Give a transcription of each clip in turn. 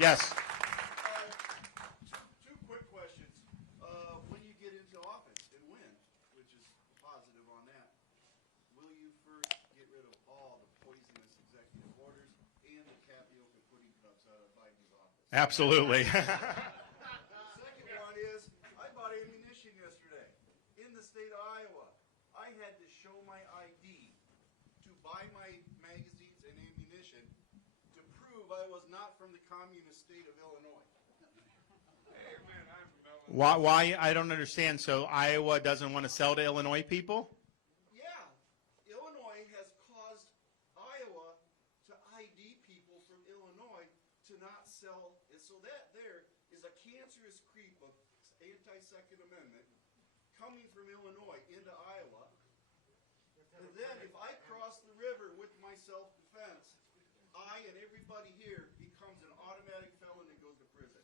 Yes. Two quick questions. When you get into office and win, which is positive on that, will you first get rid of all the poisonous executive orders and the tapioca pudding cups out of Biden's office? Absolutely. The second one is, I bought ammunition yesterday in the state of Iowa. I had to show my ID to buy my magazines and ammunition to prove I was not from the communist state of Illinois. Hey, man, I'm from Illinois. Why? I don't understand. So Iowa doesn't want to sell to Illinois people? Yeah, Illinois has caused Iowa to ID people from Illinois to not sell. And so that there is a cancerous creep of anti-Second Amendment coming from Illinois into Iowa. And then if I cross the river with my self-defense, I and everybody here becomes an automatic felon and goes to prison.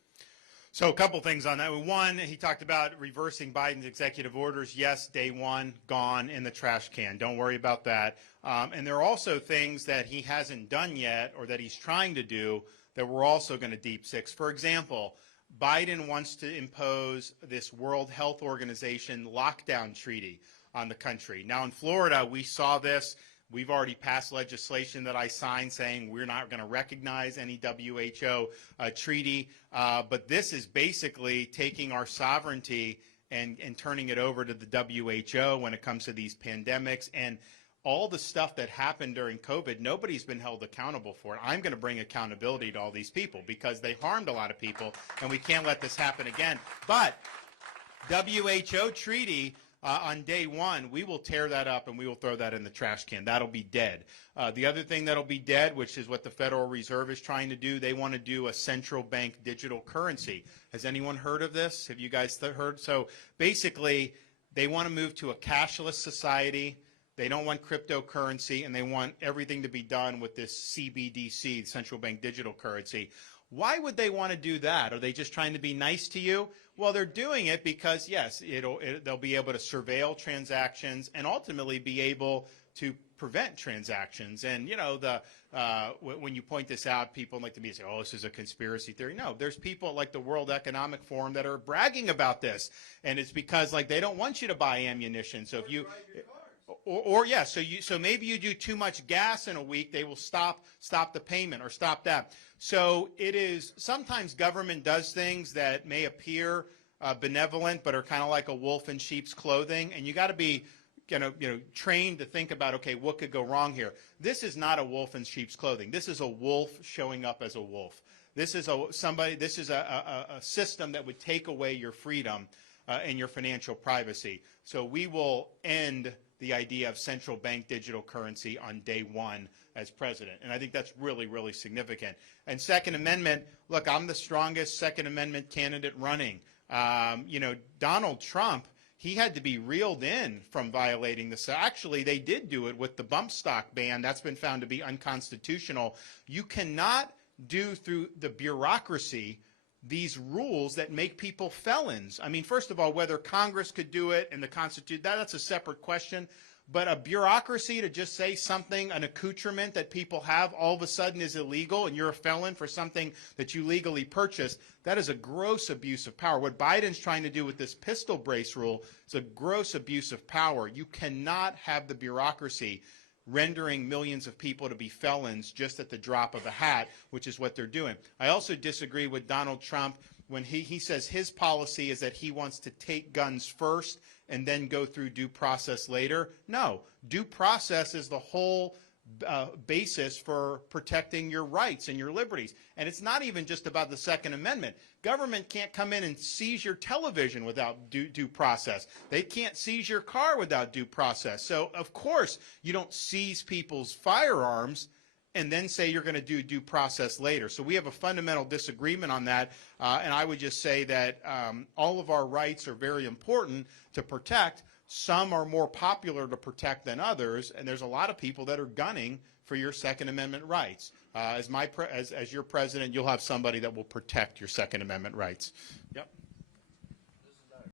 So a couple things on that. One, he talked about reversing Biden's executive orders. Yes, day one, gone in the trash can. Don't worry about that. And there are also things that he hasn't done yet or that he's trying to do that we're also going to deep six. For example, Biden wants to impose this World Health Organization lockdown treaty on the country. Now, in Florida, we saw this. We've already passed legislation that I signed saying we're not going to recognize any WHO treaty. But this is basically taking our sovereignty and turning it over to the WHO when it comes to these pandemics. And all the stuff that happened during COVID, nobody's been held accountable for it. I'm going to bring accountability to all these people because they harmed a lot of people, and we can't let this happen again. But WHO treaty, on day one, we will tear that up and we will throw that in the trash can. That'll be dead. The other thing that'll be dead, which is what the Federal Reserve is trying to do, they want to do a central bank digital currency. Has anyone heard of this? Have you guys heard? So basically, they want to move to a cashless society. They don't want cryptocurrency, and they want everything to be done with this CBDC, central bank digital currency. Why would they want to do that? Are they just trying to be nice to you? Well, they're doing it because, yes, they'll be able to surveil transactions and ultimately be able to prevent transactions. And, you know, when you point this out, people like to be say, oh, this is a conspiracy theory. No, there's people like the World Economic Forum that are bragging about this. And it's because, like, they don't want you to buy ammunition. So if you... So maybe you do too much gas in a week, they will stop the payment or stop that. So it is, sometimes government does things that may appear benevolent, but are kind of like a wolf in sheep's clothing, and you got to be trained to think about, okay, what could go wrong here? This is not a wolf in sheep's clothing. This is a wolf showing up as a wolf. This is a system that would take away your freedom and your financial privacy. So we will end the idea of central bank digital currency on day one as president. And I think that's really, really significant. And Second Amendment, look, I'm the strongest Second Amendment candidate running. Donald Trump, he had to be reeled in from violating this. Actually, they did do it with the bump stock ban. That's been found to be unconstitutional. You cannot do through the bureaucracy these rules that make people felons. I mean, first of all, whether Congress could do it and the Constitution, that's a separate question. But a bureaucracy to just say something, an accoutrement that people have, all of a sudden is illegal and you're a felon for something that you legally purchased, that is a gross abuse of power. What Biden's trying to do with this pistol brace rule is a gross abuse of power. You cannot have the bureaucracy rendering millions of people to be felons just at the drop of a hat, which is what they're doing. I also disagree with Donald Trump when he says his policy is that he wants to take guns first and then go through due process later. No, due process is the whole basis for protecting your rights and your liberties. And it's not even just about the Second Amendment. Government can't come in and seize your television without due process. They can't seize your car without due process. So, of course, you don't seize people's firearms and then say you're going to do due process later. So we have a fundamental disagreement on that. And I would just say that all of our rights are very important to protect. Some are more popular to protect than others, and there's a lot of people that are gunning for your Second Amendment rights. As your president, you'll have somebody that will protect your Second Amendment rights. Yep.